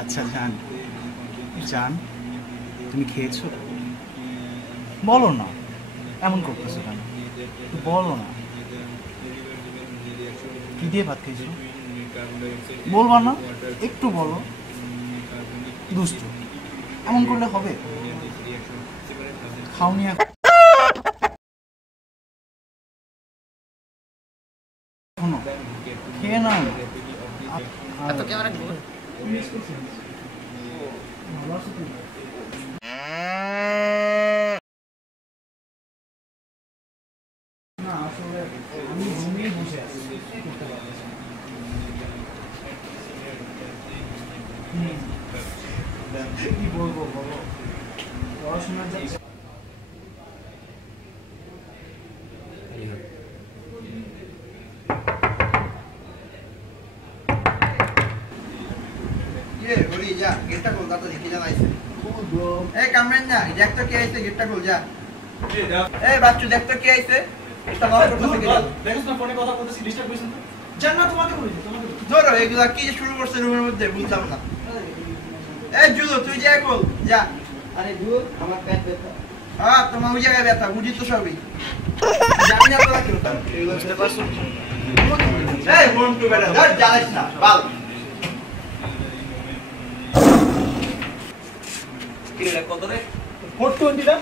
আচ্ছা জান জান তুমি খেয়েছো? বলো না, এমন করতেছো কেন? বলো না, কি দিয়ে ভাত খেয়েছো? বলবা না? একটু বলো। দুষ্টু, এমন করলে হবে? খাওনি এখনো? খেয়ে নাও। এত ক্যামেরা না আসলে আমি ঘুমিয়ে বসে আছি। কি বলবো বলো, পড়াশোনা যাচ্ছে। যা গেটটা খোল, দাদা দেখি যা নাইছে। এই কামরান না, দেখ তো কে আইছে, গেটটা খোল যা। এই বাচ্চু দেখ তো কে আইছে। এটা লক করতে গেল। দেখছ না ফোনে কথা বলতেছি, ডিস্টার্ব কইছেন তো? জান না তোমাকে বলি, তোমাকে ধরো এগুলা কি যে শুরু করছে রুমের মধ্যে বুঝলাম না। এই জুলো তুই যা খোল যা। আরে জুল আমার পেট ব্যথা। তোমার ওই জায়গায় ব্যথা, বুঝি তো সবই। জানি না তোরা কি করতে বুঝতে পারছো? এই মন্টু বেটা ধর জানিস না বাল। কিরে কত রে? 420 না?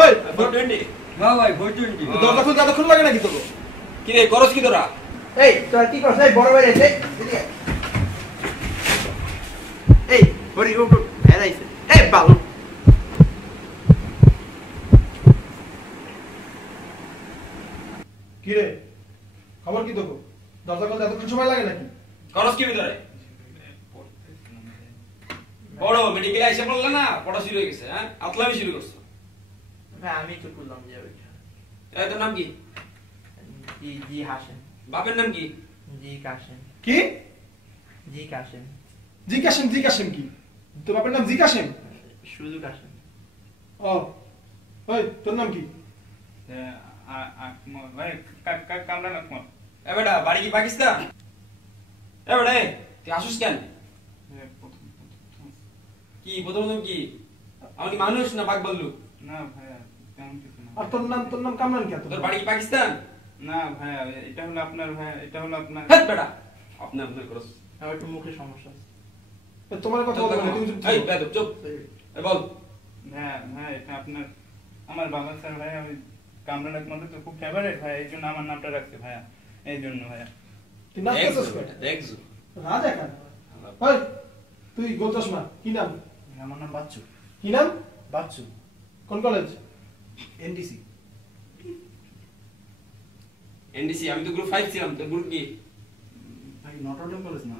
ওই 420 না ভাই 420 দরজা খুল, দাদা খুল লাগে নাকি তোকে? কিরে করস কি তোরা? এই তোরা কি করছ? এই বড় ভাই এসে এদিকে। এই হরি ও এর আইছে। এই বালু কি রে, খবর কি তোকে? দরজা খুলতে এতক্ষণ সময় লাগে নাকি? করস কি ভিতরে? বড় মেডিকেল আইসা পড়ল না, পড়া শুরু হয়ে গেছে। হ্যাঁ আতলামি শুরু করছো। ভাই আমি তো করলাম যে ওইটা। এই তোর নাম কি? জি জি হাসেন। বাপের নাম কি? জি কাশেম। কি জি কাশেম। জি কাশেম? জি কাশেম কি? তোর বাপের নাম জি কাশেম? শুধু কাশেম। ও ওই তোর নাম কি? ভাই কামরান আকমল। এ বেটা বাড়ি কি পাকিস্তান? এ বেটা তুই আসুস কেন? কি প্রথম কি আমি কি মানুষ না বাঘ বললু? না ভাইয়া তেমন কিছু না। আর তোর নাম কামরান কে? তোর বাড়ি কি পাকিস্তান? না ভাইয়া এটা হলো আপনার, ভাইয়া এটা হলো আপনার। হ্যাঁ বেটা আপনি করস। আমার একটু মুখে সমস্যা আছে। তোমার কথা বলতে হবে, তুমি চুপ এই থাকো। বেদব চুপ। এ বল। ভাইয়া ভাইয়া এটা আপনার আমার বাবা স্যার ভাইয়া, আমি কামরান আকমল তো খুব ফেভারিট ভাইয়া, এই জন্য আমার নামটা রাখছে ভাইয়া, এই জন্য ভাইয়া। তুই নাচতেছিস কেন? দেখছো রাজা কেন? ওই তুই গোল চশমা কি নাম? আমার নাম বাচ্চু। কি নাম? বাচ্চু, কোন কলেজ? এনডিসি। এনডিসি আমি তো গ্রুপ 5 ছিলাম, তোর গ্রুপ কি? ভাই নটরডেম কলেজ না,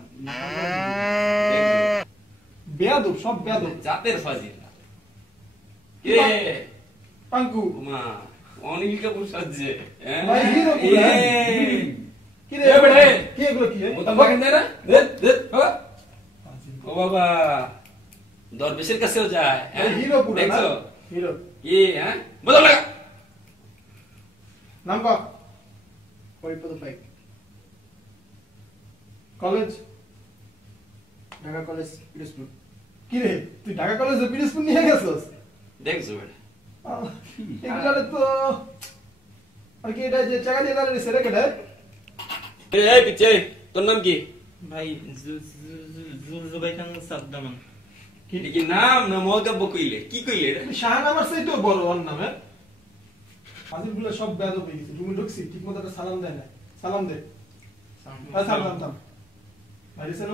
বেয়াদব, সব বেয়াদব। জাতের ফাজিল। কে পাঙ্কু মা অনিল কাপুর সাজে। ভাই হিরো পুরা। কি রে বেটা, কি এগুলো কি? ওটা বাগেন না দে দে ও বাবা দরবেশের কাছেও যায়। হিরো পুরা না? দেখছো হিরো। কি হ্যাঁ বদল লাগা নাম কা? হরিপদ পাইক। কলেজ? ঢাকা কলেজ পিরোজপুর। কি রে তুই ঢাকা কলেজে পিরোজপুর নিয়ে গেছস? দেখছো বেটা এগুলা তো আর কি এটা যে চাকা দিয়ে দাঁড়িয়ে ছেড়ে কেটে। এই পিছে তোর নাম কি? ভাই জুবাই খান সাদ্দামান এটা কি নাম না মন্তব্য কইলে কি কইলে এটা শাহান আমার সেই তো বড় ওর নামে হাজির গুলো সব বেয়াদব হয়ে গেছে রুমে ঢুকছি ঠিক মতো একটা সালাম দেয় না সালাম দে সালাম দাম বাইরে ছিল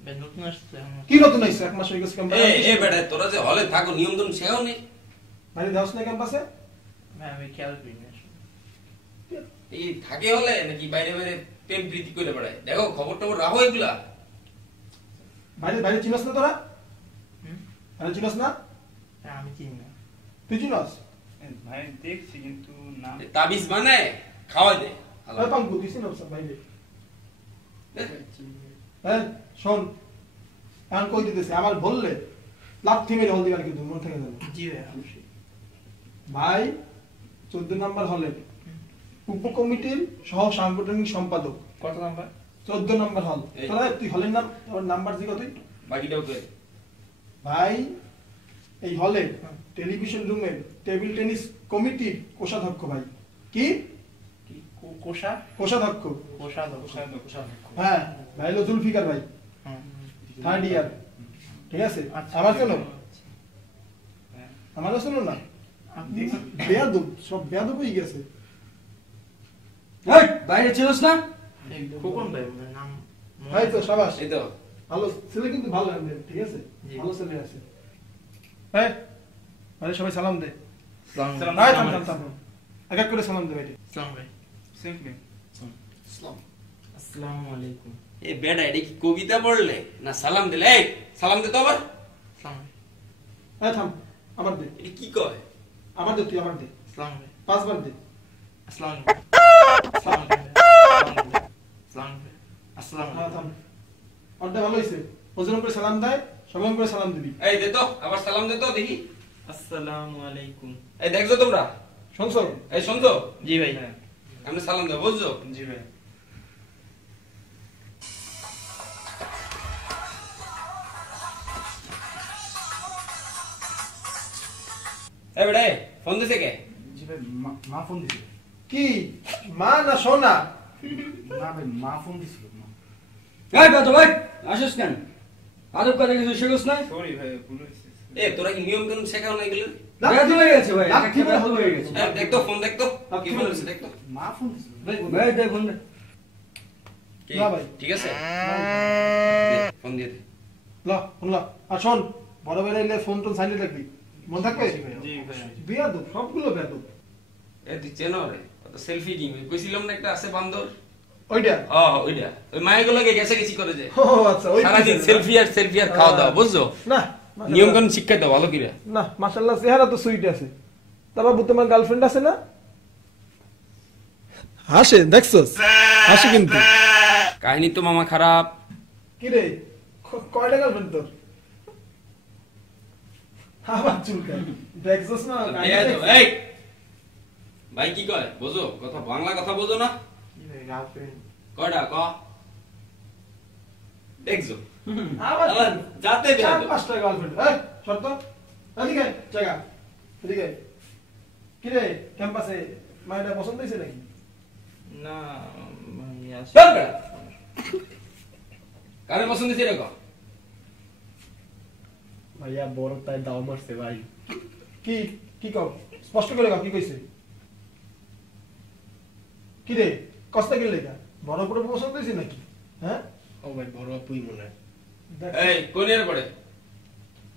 ভাই নতুন আসছে আমার কি নতুন আইছে এক মাস হয়ে গেছে এ বেটা তোরা যে হলে থাকো নিয়ম কানুন সেও নেই বাইরে দাওস না ক্যাম্পাসে ভাই আমি খেয়াল করি না এই থাকে হলে নাকি বাইরে বাইরে প্রেম প্রীতি করে বেড়ায় দেখো খবর টবর রাখো এগুলা বাইরে বাইরে চিনস না তোরা হুম? বাইরে চিনস না হ্যাঁ, আমি চিনি না তুই চিনস ভাই দেখছি কিন্তু নাম এ তাবিজ মানে খাওয়া দে আরে পাঙ্কু তুই চিনস বাইরে হ্যাঁ শোন এখন কই দিতেছে আমার বললে লাথি মেরে হল দিবার কিন্তু মন থেকে যাবে জি ভাই অবশ্যই ভাই 14 নাম্বার হলে উপ কমিটির সহ সাংগঠনিক সম্পাদক কত নাম্বার 14 নাম্বার হল এই। তোরা তুই হলের নাম ওর নাম্বার জিগা তুই বাকিটাও করে ভাই এই হলে টেলিভিশন রুমের টেবিল টেনিস কমিটির কোষাধ্যক্ষ ভাই কি কি কোষা কোষাধ্যক্ষ কোষা কোষা হ্যাঁ ভাই হলো জুলফিকার ভাই হ্যাঁ 3rd ইয়ার ঠিক আছে আচ্ছা। আমার শোনো হ্যাঁ। আমারও শোনো না আপনি বেয়াদব সব বেয়াদব হয়ে গেছে এই বাইরে ছিলস না খোকন ভাই ওনার নাম ভাই তো সাবাস এই তো ভালো ছেলে কিন্তু ভালো আমাদের, ঠিক আছে জি। ভালো ছেলে আছে হ্যাঁ মানে সবাই সালাম দে সালাম ভাই থাম থাম থাম এক এক করে সালাম দে ভাই সালাম ভাই সিম্পলি আসসালামু আলাইকুম এ বেটা এটা কি কবিতা পড়লে না সালাম দিলে এই সালাম দে তো আবার সালাম হ্যাঁ থাম আবার দে এটা কি কয় আবার দে তুই আবার দে সালাম ভাই 5 বার দে আসসালামু আলাইকুম সালাম ভাই সালাম ভাই আসসালামু হ্যাঁ আলাইকুম থাম অর্ধে ভালো হইছে ওজন করে সালাম দেয় সবাই করে সালাম দিবি এই দে তো আবার সালাম দে তো দেখি আসসালামু আলাইকুম এই দেখছো তোমরা শুনছো এই শুনছো জি ভাই আমি সালাম দেব বুঝছো জি ভাই এই বেটা এই, ফোন দিছে কে জি ভাই মা ফোন দিছিল কি মা না সোনা না ভাই মা ফোন দিছিল মা এই বেটা ভাই আসিস কেন আদব কথা কিছু শিখছ না সরি ভাই ভুল হয়েছে এ তোরা কি নিয়ম কানুন শেখাও না এগুলো বেদ হয়ে গেছে ভাই লাথি মেরে হল হয়ে গেছে এই, দেখ তো ফোন দেখ তো কি ফোন হচ্ছে দেখ তো মা ফোন দিছিল ভাই দেখুন কি? না ভাই। ঠিক আছে দে, ফোন দিয়ে দে ল শুন ল আর শোন বড় বেড়ে এলে ফোন টোন সাইলেন্ট রাখবি মনে থাকবে জি ভাই বেয়াদব সবগুলো বেয়াদব এ তুই চেনো রে কত সেলফি নিবি কইছিলাম না একটা আছে বান্দর ওইটা ওইটা ওই মায়েগুলোকে গেছে গেছি করে যে ও আচ্ছা ওই সারাদিন সেলফি আর খাওয়া দাওয়া বুঝছো না নিয়ম কানুন শিক্ষা দাও ভালো করে না মাশাআল্লাহ চেহারা তো সুইট আছে তার বাবু তোমার গার্লফ্রেন্ড আছে না হাসে দেখছস হাসি কিন্তু কাহিনী তো মামা খারাপ কি রে কয়টা গার্লফ্রেন্ড তোর আবার চুলকা দেখছস না এই ভাই কি কয় বোঝো কথা বাংলা কথা বোঝো না জি ভাই গার্লফ্রেন্ড কয়টা ক দেখছো আবার আবার যাতে চার বেরো পাঁচটা গার্লফ্রেন্ড এই শর্ত এদিকে জায়গা এদিকে কি রে ক্যাম্পাসে মায়েরা পছন্দ হয়েছে নাকি না ভাই চল বেটা কারে পছন্দ ছিল ক ভাইয়া বড় তাই দাও মারছে ভাই কি কি কও স্পষ্ট করে কও কি কইছে কি রে কষ্ট গেলে কা বড় করে পছন্দ হয়েছে নাকি হ্যাঁ ও ভাই বড় আপুই মনে হয় দেখ, এই কোন ইয়ার পড়ে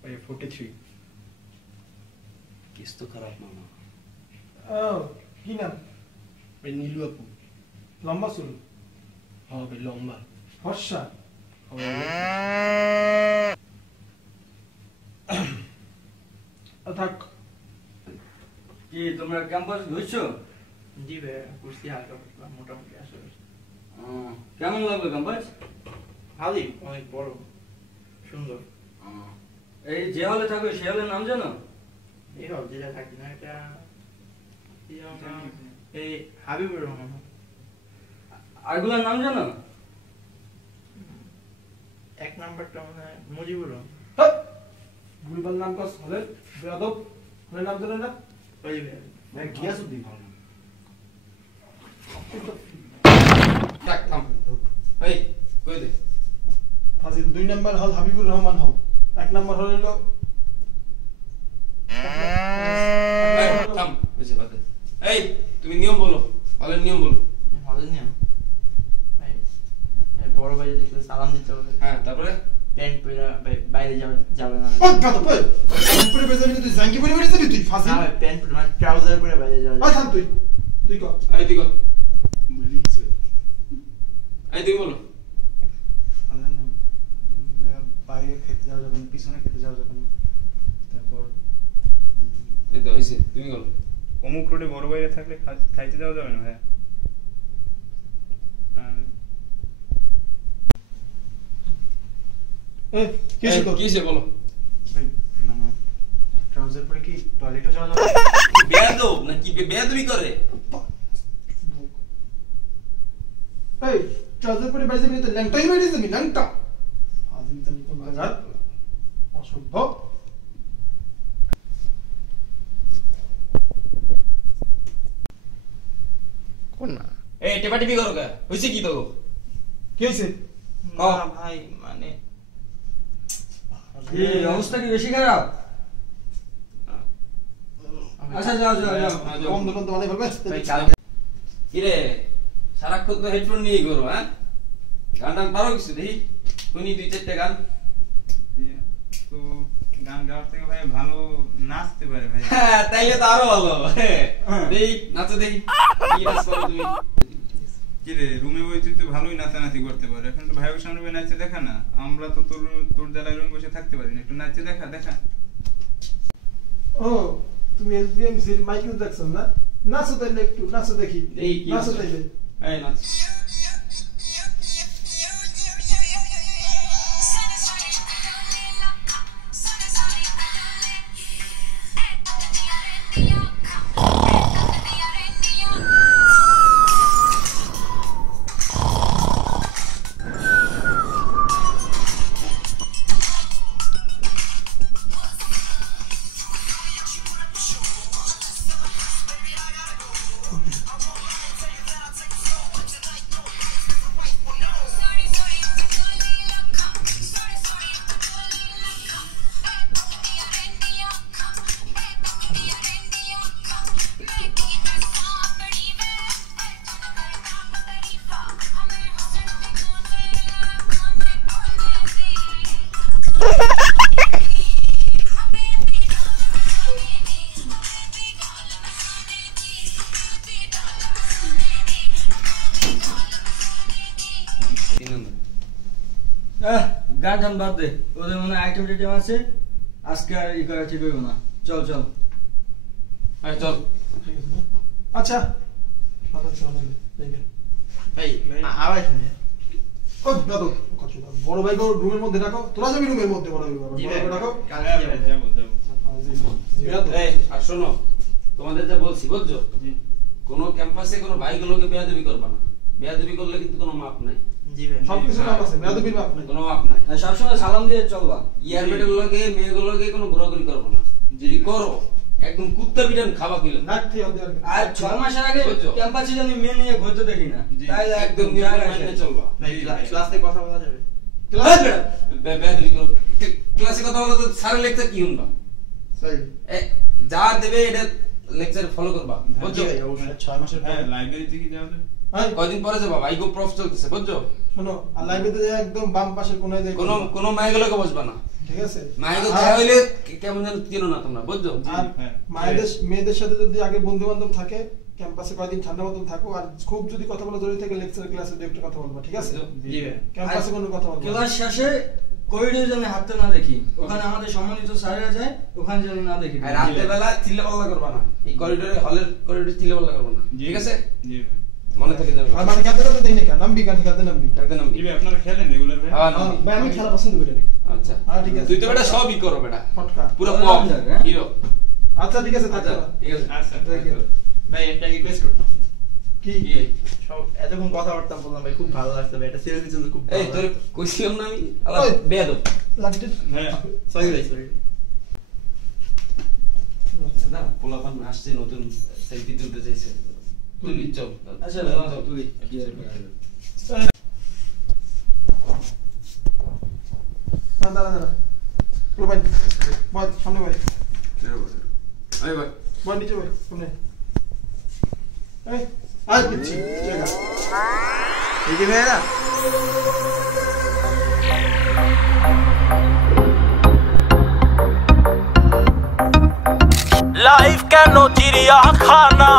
ভাই 43 কিস তো খারাপ মামা ও, কি নাম ভাই নীলু আপু লম্বা চুল হ্যাঁ ভাই লম্বা ফর্সা থাক কি তোমরা ক্যাম্পাস ঘুরছো জি ভাই কুর্সি হালকা পাতলা মোটামুটি আসলে কেমন লাগলো ক্যাম্পাস ভালোই অনেক বড় সুন্দর এই যে হলে থাকো সে হলের নাম জানো এই হল যেটা থাকি না এটা কি যেন নাম? এই হাবিবুর রহমান আরগুলোর নাম জানো এক নাম্বারটা মনে হয় মুজিবুর রহমান ভুলবার নাম কস হলে বেয়াদব হলে নাম জানে না ওই ভাই ভাই গিয়াসউদ্দিন ভালো থাক থাম এই কই দে ফাজিল 2 নাম্বার হল হাবিবুর রহমান হল 1 নাম্বার হল হলো এই থাম বুঝে বাদে এই তুমি নিয়ম বলো হলের নিয়ম বলো হলের নিয়ম এই বড় ভাই দেখলে সালাম দিতে হবে হ্যাঁ তারপরে প্যান্ট পরে বাইরে যাবে না ও গাদা কই প্যান্ট পরে বেজাবি তুই জাঙ্গি পরে বেজাবি তুই ফাজিল না প্যান্ট পরে মানে ট্রাউজার পরে বাইরে যাবে আ থাম তুই কর এই তুই কর বুঝিছে এই তুই বলো বাইরে খেতে যাওয়া যাবে না, পিছনে খেতে যাওয়া যাবে না। তারপর এই তো হইছে তুমি বলো অমুক রোডে বড় বাইরে থাকলে খাইতে যাওয়া যাবে না ভাইয়া। এই কিছু তো কিসে বলো ভাই মানে ট্রাউজার পরে কি টয়লেটে যাওয়া যাবে? বেয়াদব নাকি বেয়াদবি করে এই ট্রাউজার পরে বেজাবি তো ল্যাংটাই বেরিয়ে যাবি ল্যাংটা ফাজিল তুমি তো বাজার অসভ্য কোন না এই টেপাটিপি করো কে হইছে কি তো কি হইছে না ভাই মানে এই অবস্থা কি বেশি খারাপ? আচ্ছা যাও কম দোকান তো মানে ফেলবে ভাই কাল কি রে সারাক্ষণ তো হেডফোন নিয়ে করো হ্যাঁ গান টান পারো কিছু দেখি শুনি 2-4টা গান তো গান গাওয়ার থেকে ভাই ভালো নাচতে পারে ভাই। হ্যাঁ তাইলে তো আরো ভালো দেখি নাচো দেখি কি নাচ পারো তুমি কি রে রুমে বই তুই তো ভালোই নাচানাচি করতে পারো, এখন তো ভাইয়ের সামনে বই নাচতে দেখা না, আমরা তো তোর জ্বালায় রুমে বসে থাকতে পারি না, একটু নাচতে দেখা। ও তুমি এসবিএমসি মাইকেল জ্যাকসন না নাচো তাইলে একটু নাচো দেখি এই কি নাচো তাইলে এই নাচ গান টান বাদ দে, ওদের মনে আইটেম টাইটেম আছে, আজকে আর ই করা ঠিক হইব না। চল চল আচ্ছা ভালো চলে দেখে ভাই আওয়াজ শুনে ও দাদু কচু বড় ভাই গো রুমের মধ্যে রাখো, তোরা যাবি রুমের মধ্যে বড় ভাই জি বড় ভাই রাখো কাল যাবো। এই আর শোনো তোমাদের যা বলছি বুঝছো কোন ক্যাম্পাসে কোনো ভাইগুলোকে বেয়াদবি করবা না, বেয়াদবি করলে কিন্তু কোনো মাপ নাই, জি ভাই সবকিছু নাম আছে বেয়াদবির বাপ নাই কোনো মাপ নাই। সবসময় সালাম দিয়ে চলবা। ইয়ারমেটের লগে মেয়েগুলোকে কোনো ঘোরাঘুরি করবো না, যদি করো একদম কুত্তা বিরান খাবা কিলো নাকি ওদের আর 6 মাসের আগে বুঝছো? ক্যাম্পাসে জানি মেয়ে নিয়ে ঘুরতে দেখি না, তাই একদম একদম নিয়ম জায়গা মেনে আছে। চলবা। ভাই ক্লাসে কথা বলা যাবে ক্লাস বেয়াদবি করো ক্লাসে কথা বলো তো স্যারের লেকচার কি শুনবা, সহি যা দেবে এটা লেকচার ফলো করবা বুঝছো। জি ভাই অবশ্যই 6 মাসের পর হ্যাঁ লাইব্রেরিতে কি যাওয়া যায়? ভাই কয়দিন পরে যাবা ভাইগো প্রফ চলতেছে বুঝছো, শোনো আর লাইব্রেরিতে যায় একদম বাম পাশের কোণায় যায় কোনো মায়েগুলোকে বসবা না, ঠিক আছে মায়েগুলো দেখা হইলে কেমন যেন চিনো না তোমরা বুঝছো। আর হ্যাঁ। মায়েদের মেয়েদের সাথে যদি আগে বন্ধু বান্ধব থাকে ক্যাম্পাসে কয়েকদিন ঠান্ডা মতন থাকো, আর খুব যদি কথা বলা জরুরি থাকে লেকচার ক্লাসে একটু কথা বলবা, ঠিক আছে জি ভাই ক্যাম্পাসে কোনো কথা বলবা না। ক্লাস শেষে করিডোরে যেন হাঁটতে না দেখি, ওখানে আমাদের সম্মানিত স্যাররা যায়, ওখানে যেন না দেখি। আর রাতের বেলা চিল্লাপাল্লা করবা না, এই করিডোরে হলের করিডোরে চিল্লাপাল্লা করবা না, ঠিক আছে জি ভাই। মনে থাকে যাবে। আর মানে খেলতে তো দেখি না নামবি গান খেলতে নামবি একদম নামবি। জি ভাই আপনারা খেলেন রেগুলার ভাই? হ্যাঁ নামবি। ভাই আমি খেলা পছন্দ করি না আচ্ছা হ্যাঁ ঠিক আছে তুই তো বেটা সবই করো বেটা, ফটকা পুরো তাহলে পপ আমি যাই, হ্যাঁ? হিরো। আচ্ছা ঠিক আছে আচ্ছা থাকো ঠিক আছে আচ্ছা দেখি। ভাই একটা রিকোয়েস্ট করতাম কি কি? সব এতক্ষণ কথাবার্তা বললাম ভাই খুব ভালো লাগছে ভাই, এটা সেলফি তুলতে খুব এই ভালো তোর লাগছে। কইছিলাম না আমি আলা ওই। বেয়াদব। লাগতে হ্যাঁ সরি ভাই সরি না পোলাপান আসছে নতুন সেলফি তুলতে চাইছে তুই চল আচ্ছা চল। তুই কি আর দাঁড়া পুরো ভাই বল সামনে ভাই এই ভাই বল নিচে ভাই সামনে এই আজ দিচ্ছি জায়গা এই যে ভাইরা লাইফ কেন চিড়িয়াখানা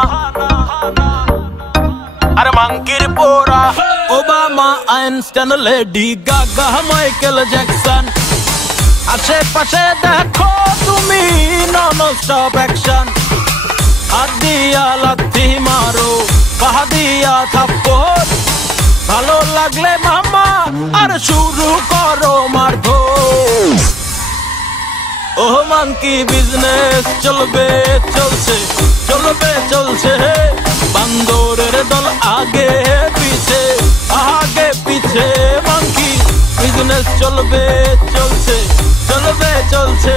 আর মাঙ্কির পোড়া Obama Einstein lady Gaga Michael Jackson আশেপাশে দেখো তুমি নন স্টপ অ্যাকশন হাত দিয়া লাথি মারো পা দিয়া থাপ্পড় ভালো লাগলে মামা আর শুরু করো মারধর ও মাঙ্কি বিজনেস চলবে চলছে চলবে চলছে বান্দরের দল আগে পিছে মাঙ্কি বিজনেস চলবে চলছে চলবে চলছে